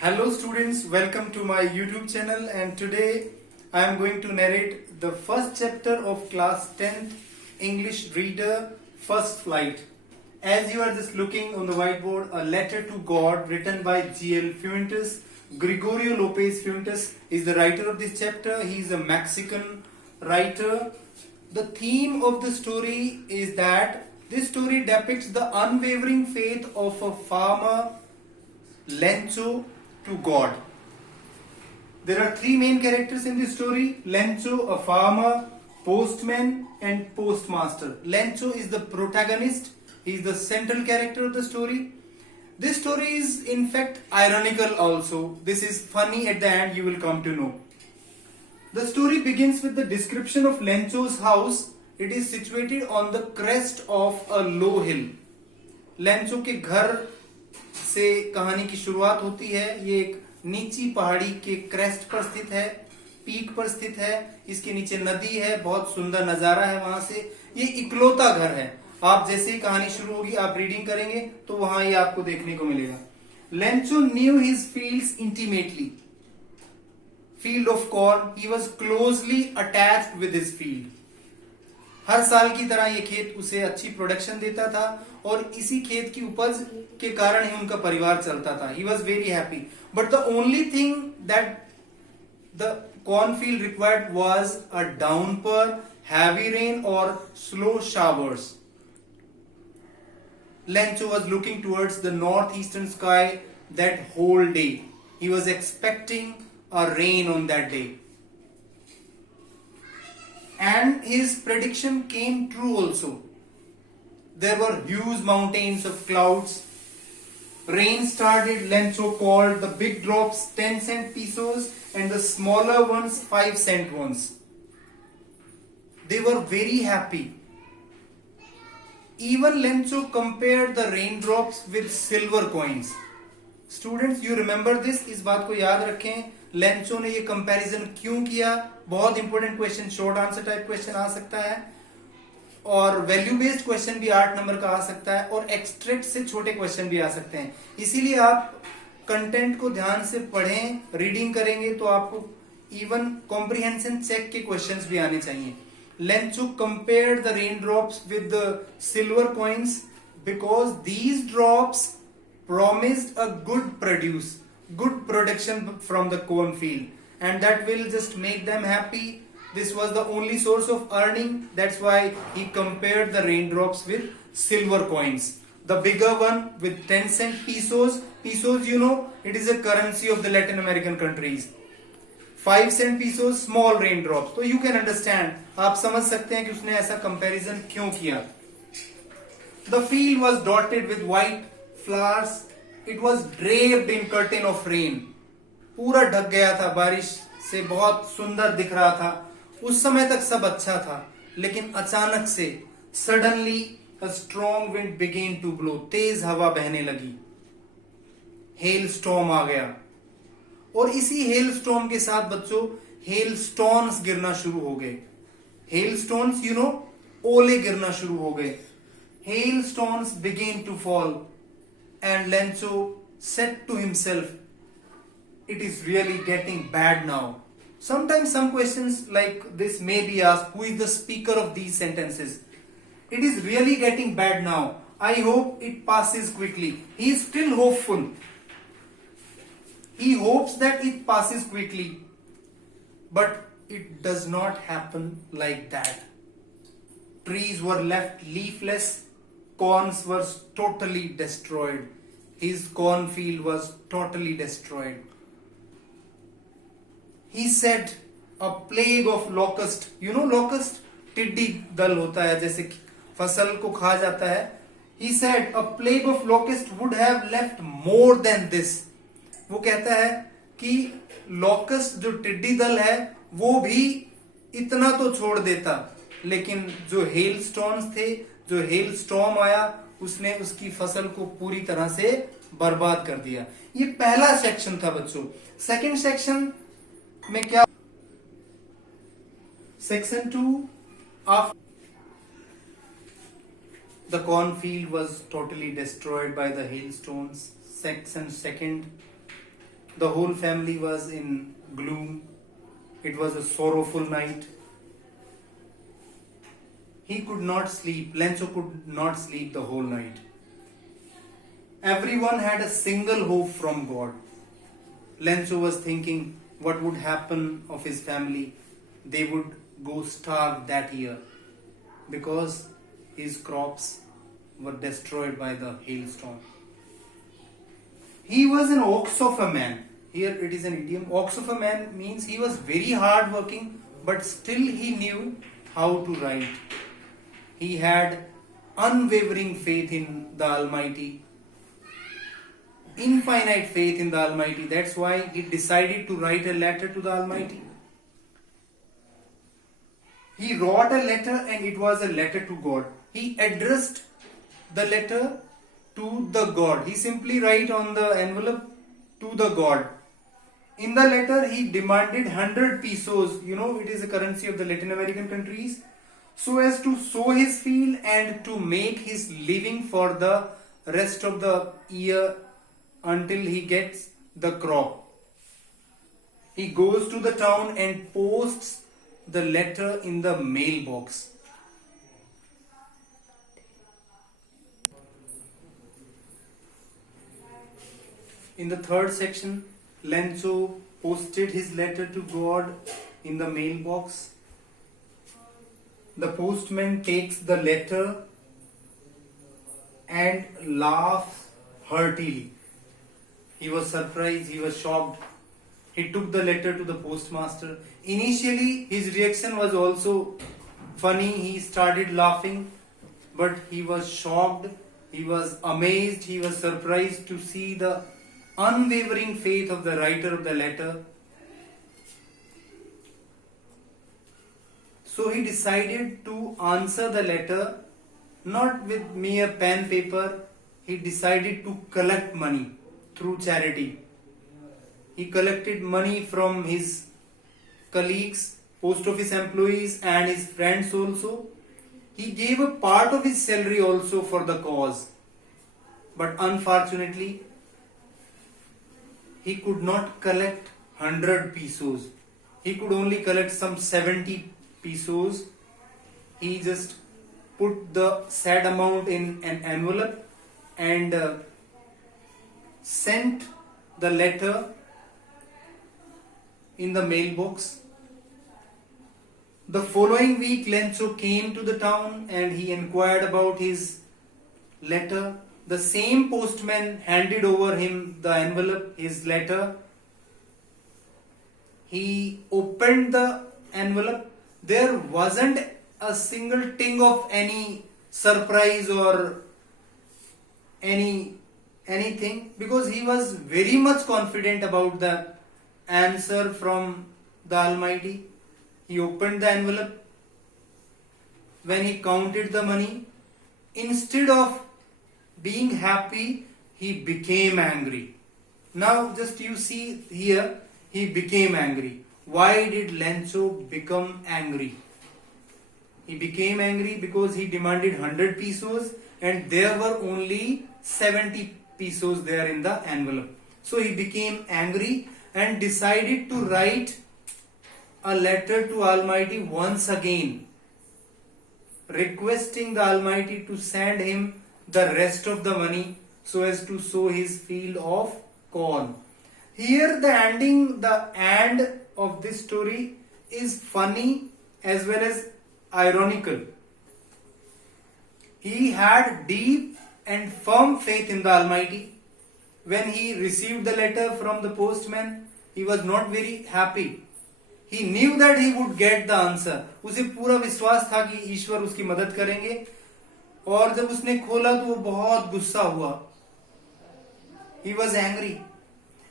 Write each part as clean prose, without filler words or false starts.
Hello students, welcome to my YouTube channel, and today I am going to narrate the first chapter of class 10th English reader First Flight. As you are just looking on the whiteboard, a letter to God written by G.L. Fuentes. Gregorio Lopez Fuentes is the writer of this chapter. He is a Mexican writer. The theme of the story is that this story depicts the unwavering faith of a farmer Lencho to God. There are three main characters in this story: Lencho, a farmer, postman, and postmaster. Lencho is the protagonist. He is the central character of the story. This story is in fact ironical also. This is funny at the end, you will come to know. The story begins with the description of Lencho's house. It is situated on the crest of a low hill. Lencho के घर से कहानी की शुरुआत होती है. ये एक नीची पहाड़ी के क्रेस्ट पर स्थित है, पीक पर स्थित है. इसके नीचे नदी है, बहुत सुंदर नजारा है वहां से. ये इकलौता घर है. आप जैसे ही कहानी शुरू होगी, आप रीडिंग करेंगे तो वहां ये आपको देखने को मिलेगा. Lencho knew his fields intimately. Field of corn, he was closely attached with his field. हर साल की तरह ये खेत उसे अच्छी प्रोडक्शन देता था और इसी खेत की उपज के कारण ही उनका परिवार चलता था. He was very happy. But the only thing that the cornfield required was a downpour, heavy rain or slow showers. Lencho was looking towards the northeastern sky that whole day. He was expecting a rain on that day. And his prediction came true also. There were huge mountains of clouds. Rain started. Lencho called the big drops 10-cent pesos and the smaller ones 5-cent ones. They were very happy. Even Lencho compared the raindrops with silver coins. Students, you remember this? इस बात को याद रखें. Lencho ने ये comparison क्यों किया? बहुत important question, short answer type question आ सकता है और वैल्यू बेस्ड क्वेश्चन भी 8 नंबर का आ सकता है और एक्सट्रैक्ट से छोटे क्वेश्चन भी आ सकते हैं. इसीलिए आप कंटेंट को ध्यान से पढ़ें, रीडिंग करेंगे तो आपको इवन कॉम्प्रिहेंशन चेक के क्वेश्चंस भी आने चाहिए. Lencho compared the raindrops with the silver coins because these drops promised a good production from the cornfield, and that will just make them happy. This was the only source of earning. That's why he compared the raindrops with silver coins. The bigger one with 10-cent pesos. Pesos, you know, it is a currency of the Latin American countries. 5-cent pesos, small raindrops. So you can understand. आप समझ सकते हैं कि उसने ऐसा comparison क्यों किया. The field was dotted with white flowers. It was draped in curtain of rain. पूरा ढक गया था बारिश से, बहुत सुंदर दिख रहा था. उस समय तक सब अच्छा था, लेकिन अचानक से suddenly a strong wind began to blow. तेज हवा बहने लगी. हेल स्टॉर्म आ गया और इसी हेल स्टॉर्म के साथ बच्चों हेल स्टोन्स गिरना शुरू हो गए. हेल स्टोन्स, यू नो, ओले गिरना शुरू हो गए. Hail stones began to fall and Lencho said to himself, it is really getting bad now. Sometimes some questions like this may be asked, who is the speaker of these sentences? It is really getting bad now. I hope it passes quickly. He is still hopeful. He hopes that it passes quickly. But it does not happen like that. Trees were left leafless. Corns were totally destroyed. His cornfield was totally destroyed. He said, a plague of locust. You know locust? टिड्डी दल होता है, जैसे फसल को खा जाता है. He said, a plague of locust would have left more than this. वो कहता है कि locust जो टिड्डी दल है वो भी इतना तो छोड़ देता, लेकिन जो हेल स्टोन्स थे, जो हेल स्टॉर्म आया, उसने उसकी फसल को पूरी तरह से बर्बाद कर दिया. ये पहला सेक्शन था बच्चों. सेकंड सेक्शन में क्या? Section 2 of the cornfield was totally destroyed by the hailstones. Section second, The whole family was in gloom. It was a sorrowful night. He could not sleep. Lenzo could not sleep the whole night. Everyone had a single hope from God. Lenzo was thinking what would happen of his family. They would go starve that year because his crops were destroyed by the hailstorm. He was an ox of a man. Here it is an idiom. Ox of a man means he was very hard working, but still he knew how to write. He had unwavering faith in the Almighty, infinite faith in the Almighty. That's why he decided to write a letter to the Almighty. He wrote a letter and it was a letter to God. He addressed the letter to the God. He simply write on the envelope to the God. In the letter he demanded 100 pesos. You know, it is the currency of the Latin American countries. So as to sow his field and to make his living for the rest of the year until he gets the crop. He goes to the town and posts the letter in the mailbox. In the third section, Lenzo posted his letter to God in the mailbox. The postman takes the letter and laughs heartily. He was surprised, he was shocked. He took the letter to the postmaster. Initially, his reaction was also funny. He started laughing, but he was shocked, he was amazed, he was surprised to see the unwavering faith of the writer of the letter. So he decided to answer the letter not with mere pen paper. He decided to collect money through charity. He collected money from his colleagues, post office employees and his friends also. He gave a part of his salary also for the cause. But unfortunately, he could not collect 100 pesos. He could only collect some 70 pesos. He just put the said amount in an envelope and sent the letter in the mailbox. The following week, Lenzo came to the town and he inquired about his letter. The same postman handed over him the envelope, his letter. He opened the envelope. There wasn't a single ting of any surprise or anything, because he was very much confident about the answer from the Almighty. He opened the envelope. When he counted the money, instead of being happy, he became angry. Now just you see here, he became angry. Why did Lenzo become angry? He became angry because he demanded 100 pesos and there were only 70 pesos there in the envelope. So he became angry and decided to write a letter to Almighty once again, requesting the Almighty to send him the rest of the money so as to sow his field of corn. Here the end of this story is funny as well as ironical. He had deep and firm faith in the Almighty. When he received the letter from the postman, he was not very happy. He knew that he would get the answer. उसे पूरा विश्वास था कि ईश्वर उसकी मदद करेंगे, और जब उसने खोला तो वो बहुत गुस्सा हुआ. He was angry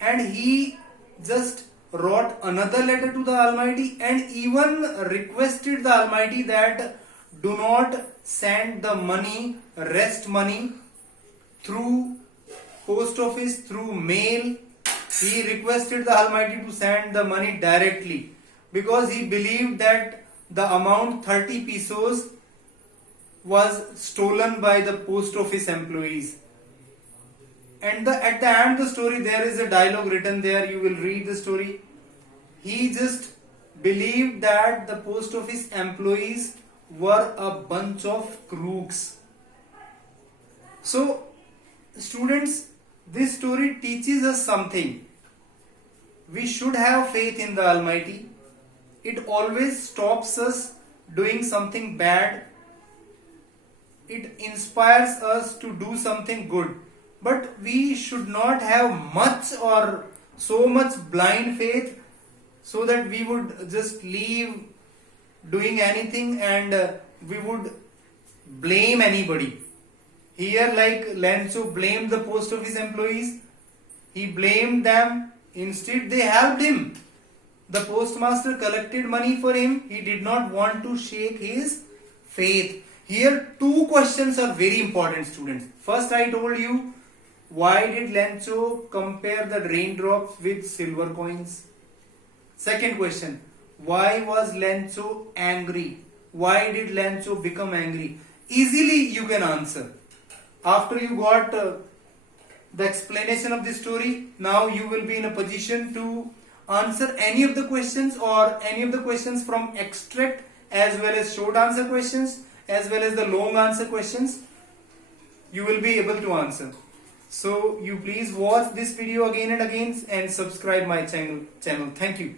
and he just wrote another letter to the Almighty and even requested the Almighty that do not send the money, rest money, through post office, through mail. He requested the Almighty to send the money directly because he believed that the amount 30 pesos was stolen by the post office employees. And at the end of the story, there is a dialogue written there. You will read the story. He just believed that the post office employees were a bunch of crooks. So, students, this story teaches us something. We should have faith in the Almighty. It always stops us doing something bad. It inspires us to do something good. But we should not have much or so much blind faith so that we would just leave doing anything and we would blame anybody. Here, like Lenzo blamed the post office employees, he blamed them. Instead, they helped him. The postmaster collected money for him. He did not want to shake his faith. Here, two questions are very important, students. First, I told you, why did Lenzo compare the raindrops with silver coins? Second question, why was Lenzo angry? Why did Lenzo become angry? Easily you can answer. After you got the explanation of this story, now you will be in a position to answer any of the questions or any of the questions from extract as well as short answer questions as well as the long answer questions. You will be able to answer. So you please watch this video again and again and subscribe my channel. Thank you.